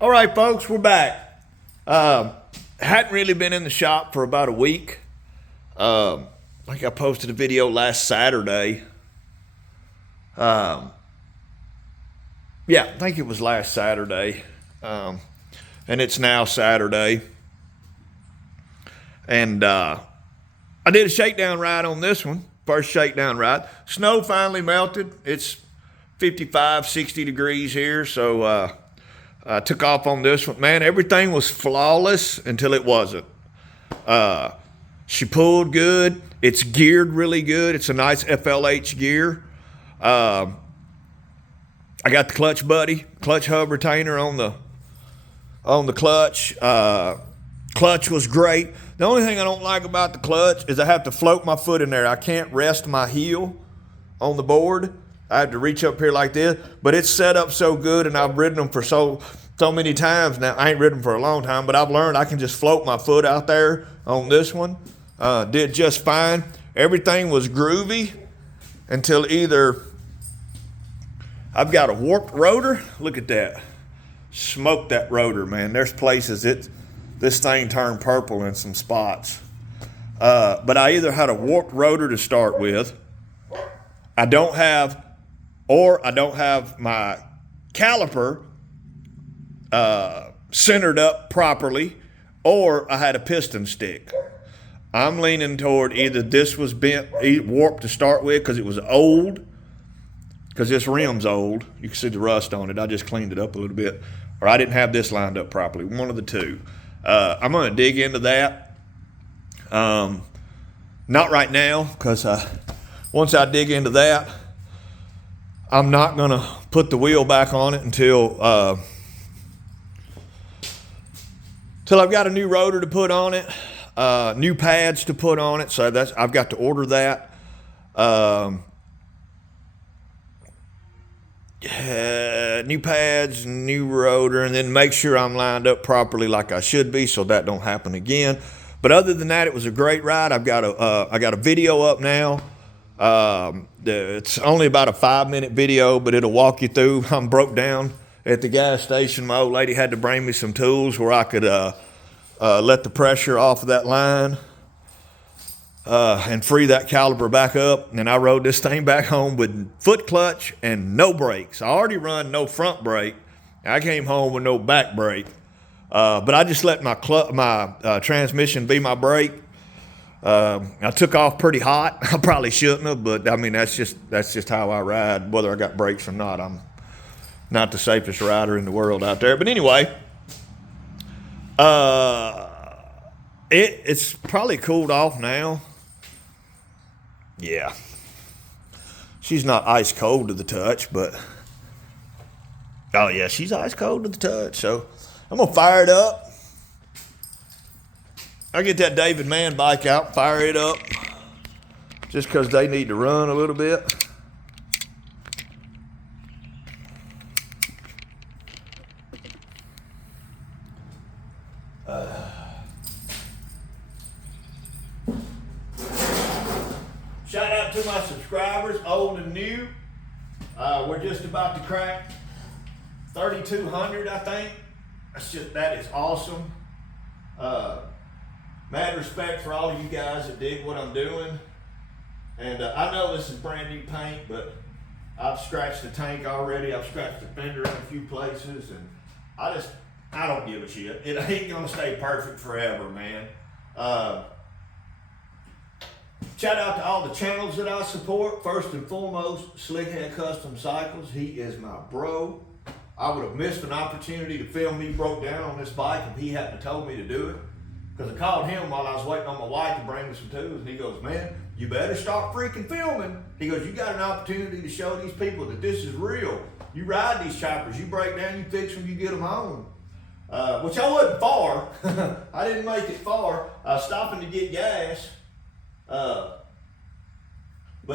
All right, folks, we're back. Hadn't really been in the shop for about a week. I think I posted a video last Saturday. Yeah, I think it was last Saturday. And it's now Saturday. And I did a shakedown ride on this one. First shakedown ride. Snow finally melted. It's 55, 60 degrees here, so I took off on this one. Man, everything was flawless until it wasn't. She pulled good. It's geared really good. It's a nice FLH gear. I got the clutch buddy, clutch hub retainer on the clutch. Clutch was great. The only thing I don't like about the clutch is I have to float my foot in there. I can't rest my heel on the board. I have to reach up here like this, but it's set up so good, and I've ridden them for so many times now. I ain't ridden them for a long time, but I've learned I can just float my foot out there on this one. Did just fine. Everything was groovy until either I've got a warped rotor. Look at that. Smoked that rotor, man. There's places this thing turned purple in some spots. But I either had a warped rotor to start with, I don't have my caliper centered up properly, or I had a piston stick. I'm leaning toward either this was bent, warped to start with because it was old, because this rim's old. You can see the rust on it. I just cleaned it up a little bit. Or I didn't have this lined up properly. One of the two. I'm going to dig into that. Not right now, because once I dig into that, I'm not going to put the wheel back on it until I've got a new rotor to put on it, new pads to put on it. So I've got to order that. New pads, new rotor, and then make sure I'm lined up properly like I should be, so that don't happen again. But other than that, it was a great ride. I got a video up now. It's only about a 5-minute video, but it'll walk you through. I'm broke down at the gas station. My old lady had to bring me some tools where I could let the pressure off of that line and free that caliper back up. And I rode this thing back home with foot clutch and no brakes. I already run no front brake. I came home with no back brake. But I just let my transmission be my brake. I took off pretty hot. I probably shouldn't have, but I mean, that's just how I ride. Whether I got brakes or not, I'm not the safest rider in the world out there. But anyway, it's probably cooled off now. Yeah. She's not ice cold to the touch, but oh yeah, she's ice cold to the touch. So I'm gonna fire it up. I get that David Mann bike out, fire it up, just because they need to run a little bit. Shout out to my subscribers, old and new. We're just about to crack 3,200, I think. That is awesome. Mad respect for all of you guys that dig what I'm doing. And I know this is brand new paint, but I've scratched the tank already. I've scratched the fender in a few places, and I don't give a shit. It ain't gonna stay perfect forever, man. Shout out to all the channels that I support. First and foremost, Slickhead Custom Cycles. He is my bro. I would have missed an opportunity to film me broke down on this bike if he hadn't told me to do it. Because I called him while I was waiting on my wife to bring me some tools, and he goes, man, you better start freaking filming. He goes, you got an opportunity to show these people that this is real. You ride these choppers, you break down, you fix them, you get them home. Which I wasn't far. I didn't make it far. I was stopping to get gas. But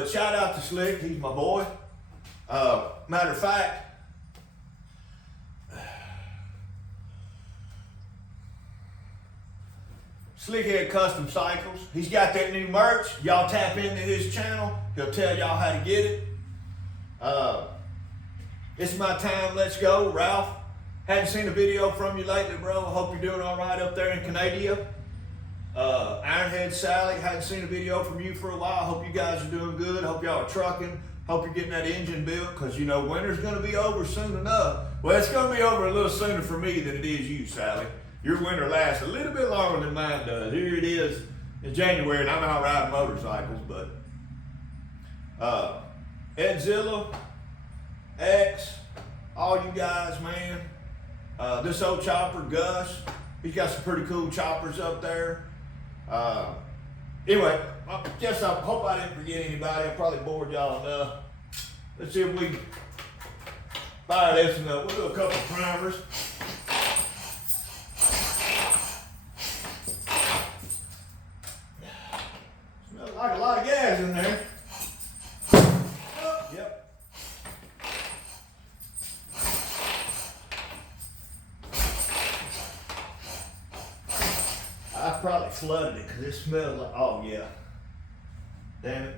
shout out to Slick, he's my boy. Matter of fact, Slickhead Custom Cycles. He's got that new merch. Y'all tap into his channel. He'll tell y'all how to get it. It's my time. Let's go. Ralph, Hadn't seen a video from you lately, bro. I hope you're doing all right up there in Canada. Ironhead Sally, hadn't seen a video from you for a while. Hope you guys are doing good. Hope y'all are trucking. Hope you're getting that engine built, because you know winter's going to be over soon enough. Well, it's going to be over a little sooner for me than it is you, Sally. Your winter lasts a little bit longer than mine does. Here it is in January, and I'm out riding motorcycles, but Edzilla, X, all you guys, man. This old chopper, Gus, he's got some pretty cool choppers up there. Anyway, I hope I didn't forget anybody. I probably bored y'all enough. Let's see if we can fire this one up. We'll do a couple of primers. Smells like a lot of gas in there. Oh, yep. I probably flooded it because it smelled like, oh yeah. Damn it.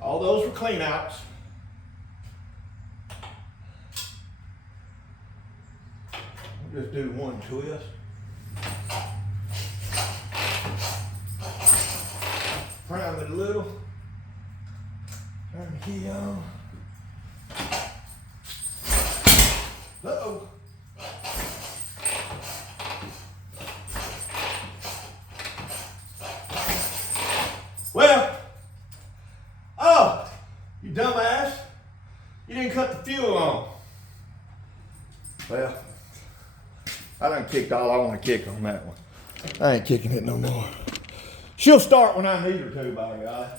All those were clean outs. We'll just do one twist. Prime it a little. Turn the key on. Uh-oh. Well, oh, you dumbass. You didn't cut the fuel on. Well, I done kicked all I want to kick on that one. I ain't kicking it no more. She'll start when I need her to, by God.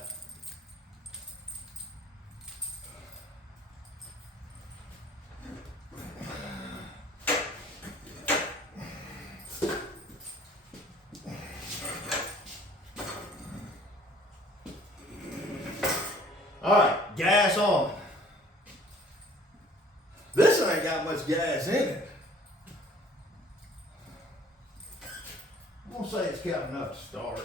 All right, gas on. This ain't got much gas in it. I'm gonna say it's got enough to start.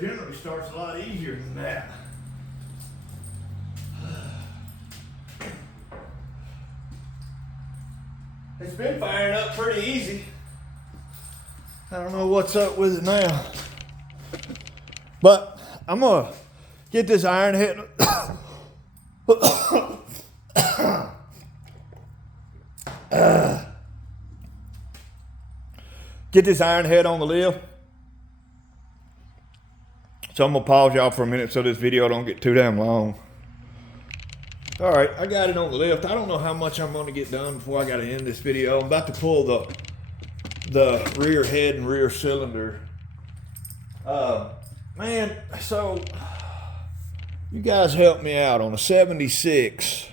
Generally starts a lot easier than that. It's been firing up pretty easy. I don't know what's up with it now. But I'm gonna get this Ironhead. Get this Ironhead on the lift. So I'm gonna pause y'all for a minute so this video don't get too damn long. All right, I got it on the lift. I don't know how much I'm gonna get done before I gotta end this video. I'm about to pull the rear head and rear cylinder. Man, so you guys help me out on a 76.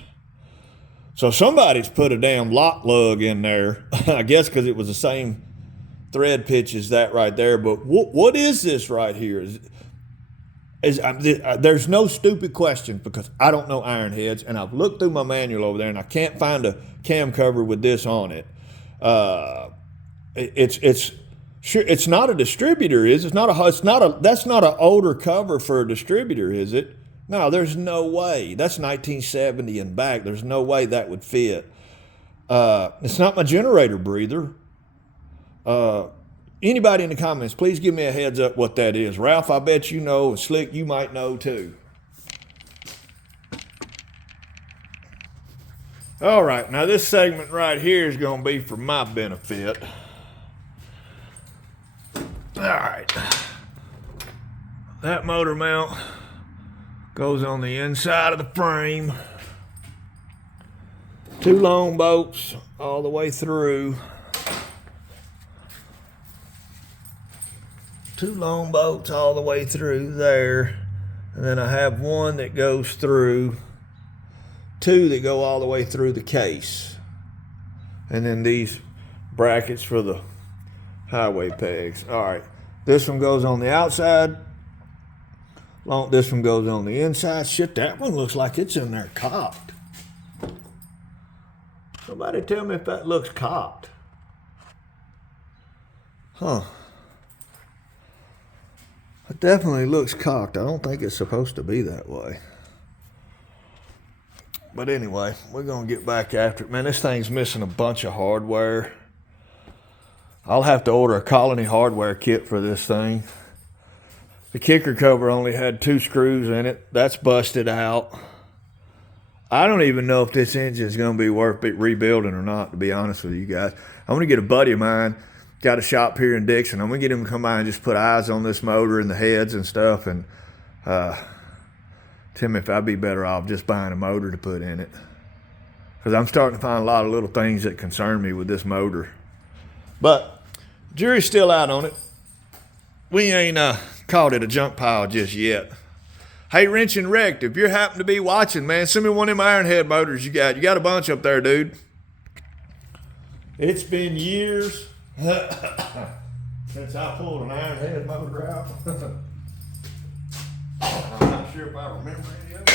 So somebody's put a damn lock lug in there. I guess because it was the same thread pitch as that right there. But what is this right here? There's no stupid questions because I don't know Ironheads, and I've looked through my manual over there and I can't find a cam cover with this on it. It's not a distributor, is it? That's not an older cover for a distributor, is it? No, there's no way. That's 1970 and back. There's no way that would fit. It's not my generator breather. Anybody in the comments, please give me a heads up what that is. Ralph, I bet you know, and Slick, you might know too. All right, now this segment right here is going to be for my benefit. All right. That motor mount goes on the inside of the frame. 2 long bolts all the way through. 2 long bolts all the way through there. And then I have one that goes through, 2 that go all the way through the case. And then these brackets for the highway pegs. All right, this one goes on the outside. This one goes on the inside. Shit, that one looks like it's in there cocked. Somebody tell me if that looks cocked. Huh. It definitely looks cocked. I don't think it's supposed to be that way. But anyway, we're going to get back after it. Man, this thing's missing a bunch of hardware. I'll have to order a Colony hardware kit for this thing. The kicker cover only had 2 screws in it. That's busted out. I don't even know if this engine is going to be worth rebuilding or not, to be honest with you guys. I'm going to get a buddy of mine, got a shop here in Dixon. I'm going to get him to come by and just put eyes on this motor and the heads and stuff, and tell me if I'd be better off just buying a motor to put in it. Because I'm starting to find a lot of little things that concern me with this motor. But jury's still out on it. We ain't called it a junk pile just yet. Hey, Wrench and Wrecked, if you happen to be watching, man, send me one of them Ironhead motors you got. You got a bunch up there, dude. It's been years since I pulled an Ironhead motor out. I'm not sure if I remember any of it.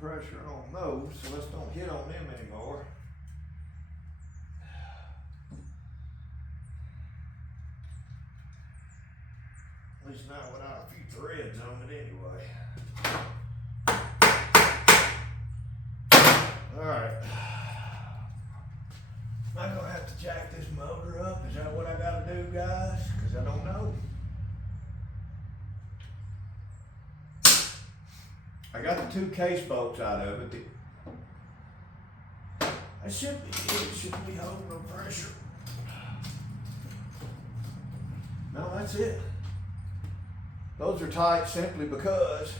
Pressure on those, so let's don't hit on them anymore. At least not without a few threads on it anyway. Alright. Am I gonna have to jack this motor up? Is that what I gotta do, guys? Because I don't know. I got the 2 case bolts out of it. That should be good. It shouldn't be holding no pressure. No, that's it. Those are tight simply because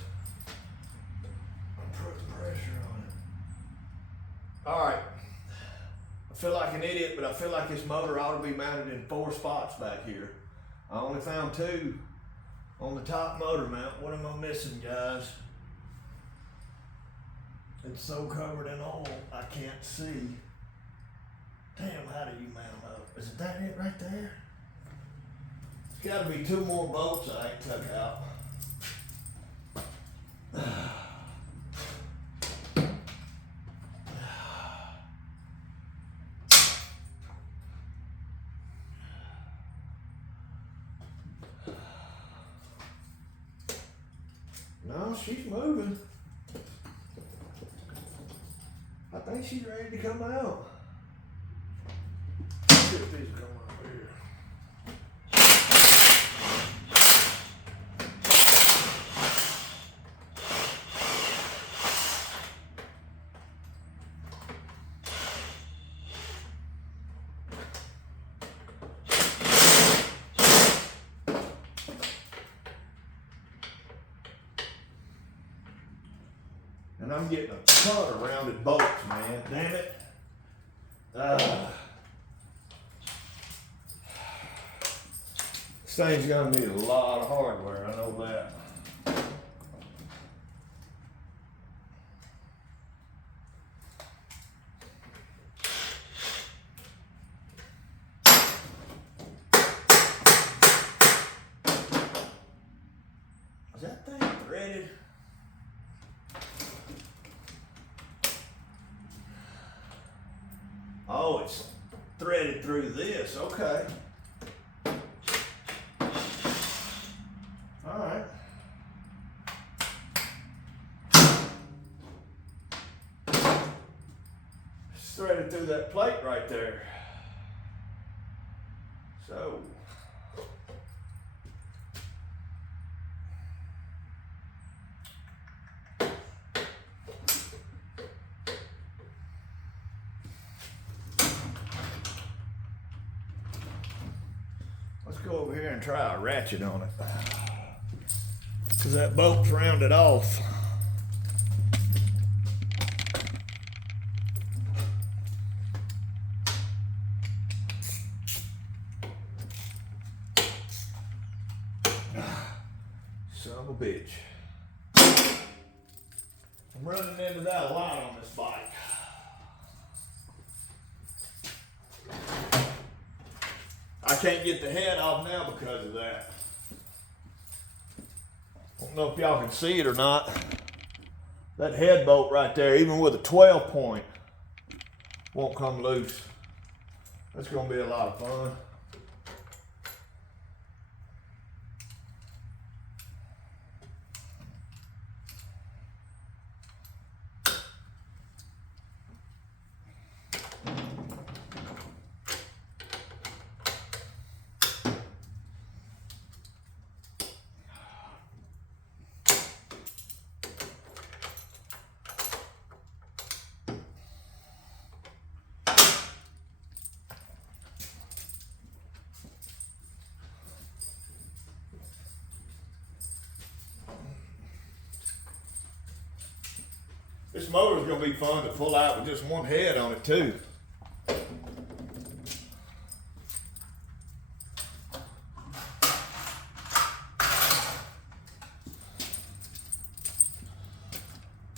I put the pressure on it. All right. I feel like an idiot, but I feel like this motor ought to be mounted in 4 spots back here. I only found 2 on the top motor mount. What am I missing, guys? It's so covered in oil, I can't see. Damn, how do you mount up? Is that it right there? There's got to be 2 more bolts I ain't took out. No, she's moving. I think she's ready to come out. Let's see if these come out here. And I'm getting a ton of rounded bolts, man. Damn it. This thing's gonna need a lot of hardware, I know that. Is that thing threaded? Oh, it's threaded through this, okay. All right. It's threaded through that plate right there. So. Let's go over here and try a ratchet on it. Because that bolt's rounded off. Son of a bitch. I'm running into that a lot on this bike. I can't get the head off now because of that. I don't know if y'all can see it or not. That head bolt right there, even with a 12 point, won't come loose. That's gonna be a lot of fun. This motor's gonna be fun to pull out with just one head on it too.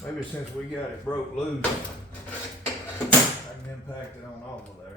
Maybe since we got it broke loose, I can impact it on off of there.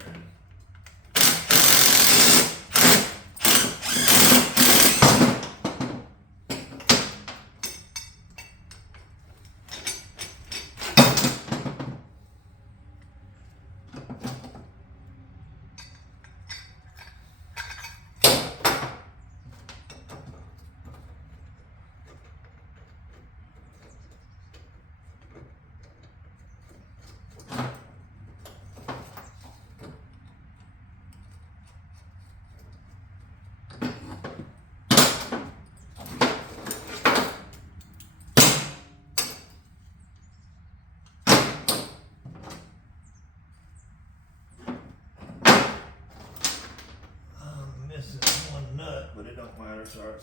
But it don't matter, sorry.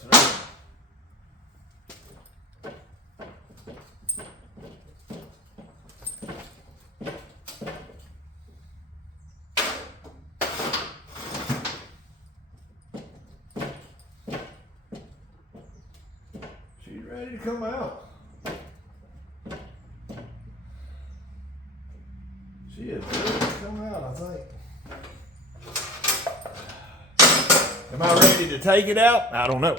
She's ready to come out. She is ready to come out, I think. Am I ready to take it out? I don't know.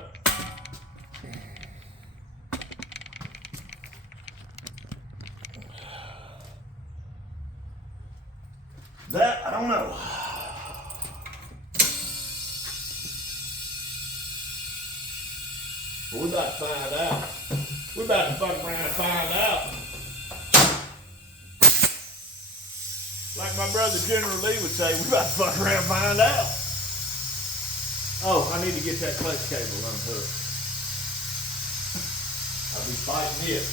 That, I don't know. But we're about to find out. We're about to fuck around and find out. Like my brother General Lee would say, we're about to fuck around and find out. Oh, I need to get that clutch cable unhooked. I'll be fighting it.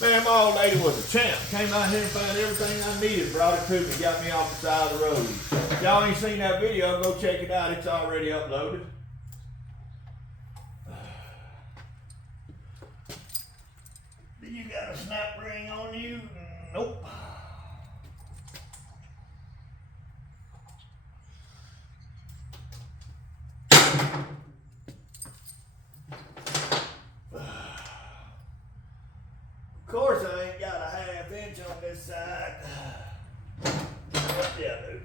Man, grandma old lady was a champ. Came out here and found everything I needed, brought it to me, got me off the side of the road. If y'all ain't seen that video, go check it out. It's already uploaded. Do you got a snap ring on you? Nope. Of course, I ain't got a half-inch on this side. What do I do?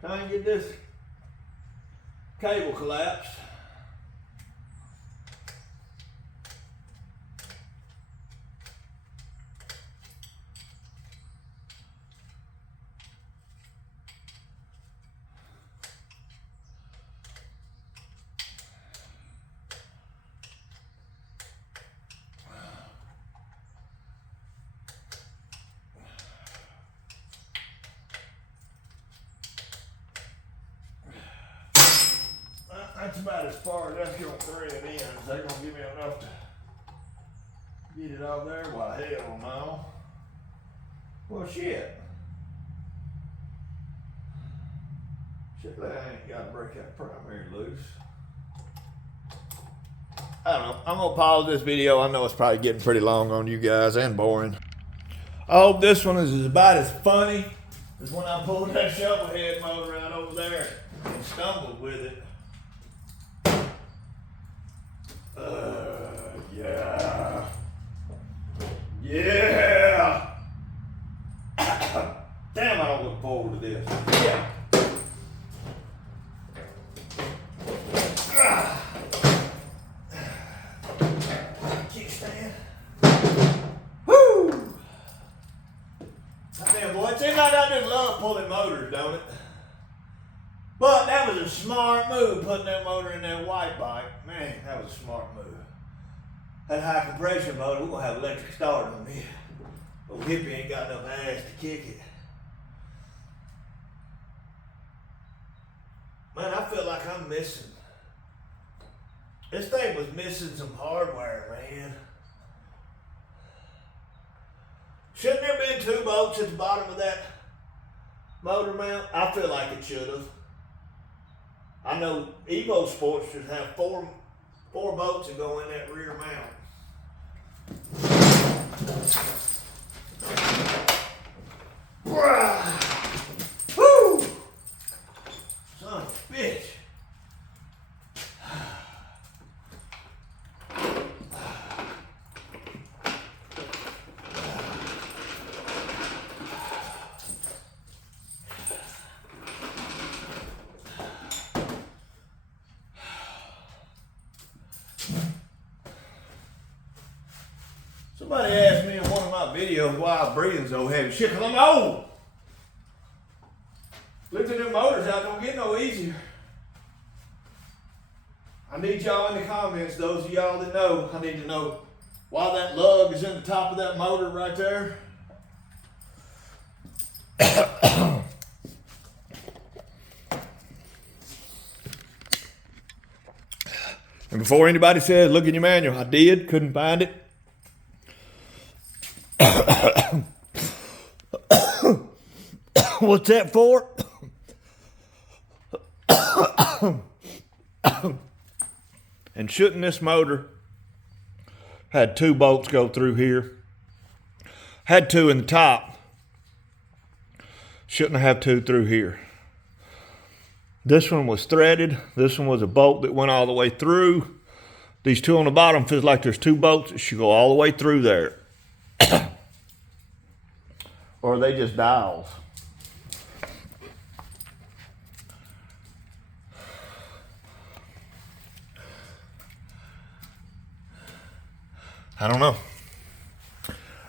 Trying to get this cable collapsed. That's about as far as that's gonna thread in. Is that gonna give me enough to get it out there? Why, hell no. Well, shit. Shit, I ain't gotta break that primary loose. I don't know. I'm gonna pause this video. I know it's probably getting pretty long on you guys and boring. I hope this one is about as funny as when I pulled that shovel head motor out over there and stumbled with it. Yeah. Yeah. Damn, I don't look forward to this. Yeah. Kickstand. Woo! Damn, boy, it seems like I just love pulling motors, don't it? But that was a smart move, putting that motor in that white bike. Man, that was a smart move. That high compression motor, we're gonna have electric start on it. Old hippie ain't got enough ass to kick it. Man, I feel like I'm missing. This thing was missing some hardware, man. Shouldn't there been 2 bolts at the bottom of that motor mount? I feel like it should have. I know Evo Sportsters have four bolts that go in that rear mount. Woo! Son of a bitch. Somebody asked me in one of my videos why I breathe so heavy. Shit, because I'm old. Lifting them motors out don't get no easier. I need y'all in the comments, those of y'all that know, I need to know why that lug is in the top of that motor right there. And before anybody says, look in your manual, I did, couldn't find it. What's that for? And shouldn't this motor had 2 bolts go through here? Had 2 in the top. Shouldn't have 2 through here. This one was threaded. This one was a bolt that went all the way through. These 2 on the bottom feels like there's 2 bolts that should go all the way through there. Or are they just dials? I don't know.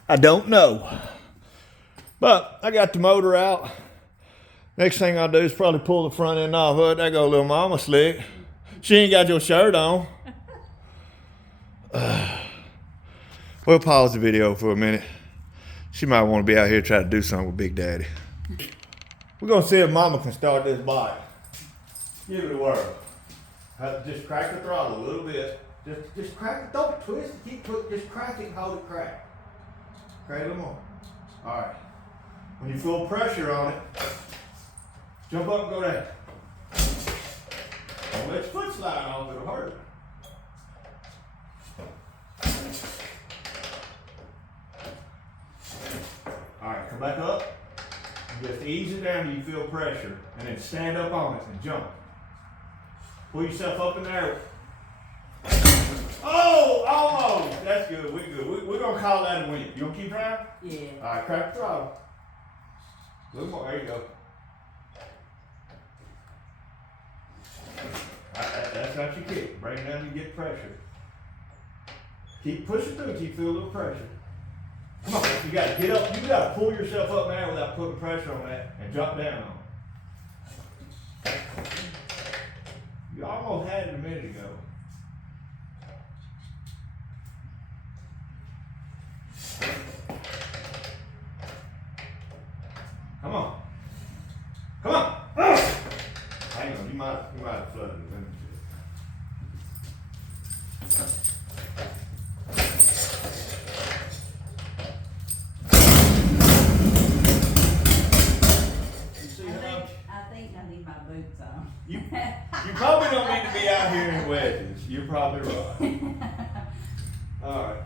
I don't know. But I got the motor out. Next thing I'll do is probably pull the front end off. There go little mama slick. She ain't got your shirt on. We'll pause the video for a minute. She might want to be out here trying to do something with Big Daddy. We're gonna see if mama can start this bike. Give it a whirl. Just crack the throttle a little bit. Just crack it, don't twist it, just crack it and hold it crack. Crack it a little more. All right. When you feel pressure on it, jump up and go down. Don't let your foot slide off, it'll hurt. All right, come back up. And just ease it down till you feel pressure, and then stand up on it and jump. Pull yourself up in there. Oh, almost. That's good. We're good. We're gonna call that a win. You gonna keep trying? Yeah. All right, crack the throttle. A little more. There you go. All right, that's how you kick. Bring it down and get pressure. Keep pushing through until you feel a little pressure. Come on, you gotta get up. You gotta pull yourself up now without putting pressure on that and drop down on it. You almost had it a minute ago. Come on. Come on. Oh. Hang on, you might have flooded it. I need my boots on. You probably don't need to be out here in wedges. You're probably right. All right.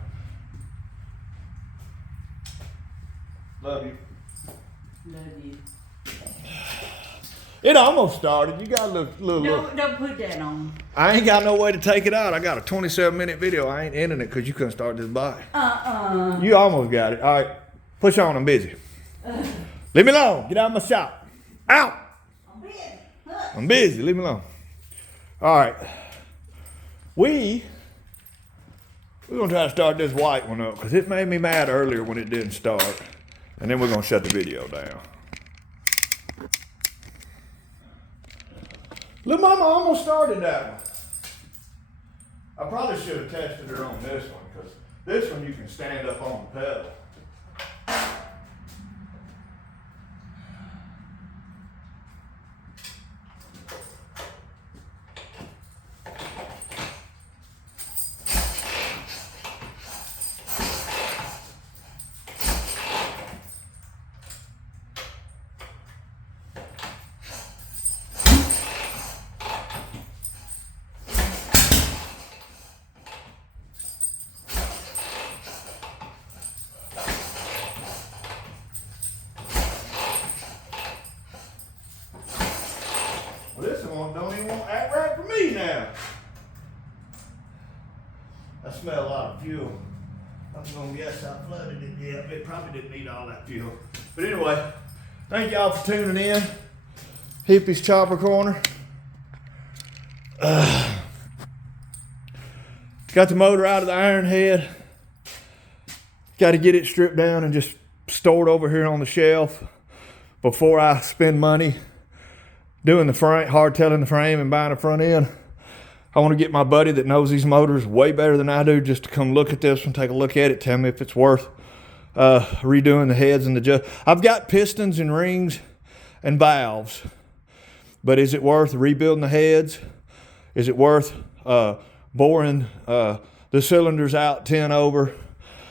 Love you. Love you. It almost started. You got a little. Don't put that on. I ain't got no way to take it out. I got a 27-minute video. I ain't ending it because you couldn't start this bike. You almost got it. All right. Push on. I'm busy. Leave me alone. Get out of my shop. Out. I'm busy. Leave me alone. All right. We're going to try to start this white one up because it made me mad earlier when it didn't start. And then we're going to shut the video down. Little mama almost started that one. I probably should have tested her on this one because this one you can stand up on the pedal. This one don't even want to act right for me now. I smell a lot of fuel. I'm gonna guess I flooded it. Yeah, it probably didn't need all that fuel. But anyway, thank y'all for tuning in. Hippie's Chopper Corner. Got the motor out of the Ironhead. Got to get it stripped down and just stored over here on the shelf before I spend money doing the frame, hardtailing the frame and buying a front end. I want to get my buddy that knows these motors way better than I do just to come look at this one, take a look at it, tell me if it's worth redoing the heads and the I've got pistons and rings and valves, but is it worth rebuilding the heads? Is it worth boring the cylinders out 10 over?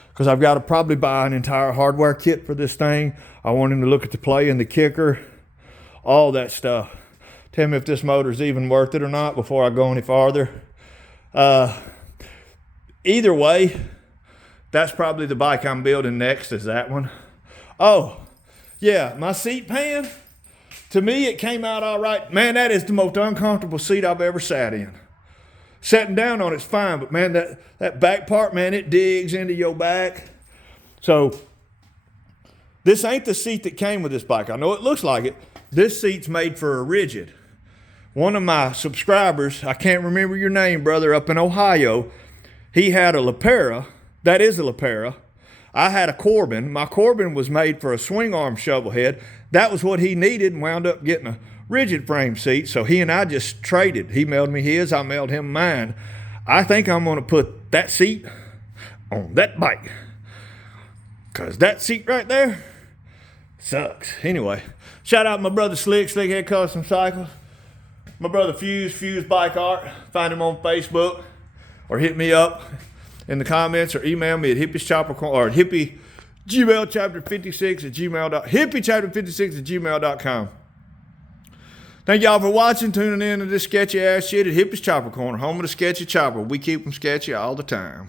Because I've got to probably buy an entire hardware kit for this thing. I want him to look at the play and the kicker, all that stuff. Tell me if this motor's even worth it or not before I go any farther. Either way, that's probably the bike I'm building next is that one. Oh, yeah, my seat pan, to me it came out all right. Man, that is the most uncomfortable seat I've ever sat in. Sitting down on it's fine, but man, that back part, man, it digs into your back. So this ain't the seat that came with this bike. I know it looks like it. This seat's made for a rigid. One of my subscribers, I can't remember your name, brother, up in Ohio, he had a Lapera. That is a Lapera. I had a Corbin. My Corbin was made for a swing arm shovel head. That was what he needed, and wound up getting a rigid frame seat. So he and I just traded. He mailed me his, I mailed him mine. I think I'm going to put that seat on that bike, because that seat right there sucks. Anyway, shout out my brother Slickhead Custom Cycles. My brother Fuse Bike Art. Find him on Facebook, or hit me up in the comments, or email me at hippiechopper56 at Thank y'all for watching, tuning in to this sketchy ass shit at Hippie's Chopper Corner, home of the sketchy chopper. We keep them sketchy all the time.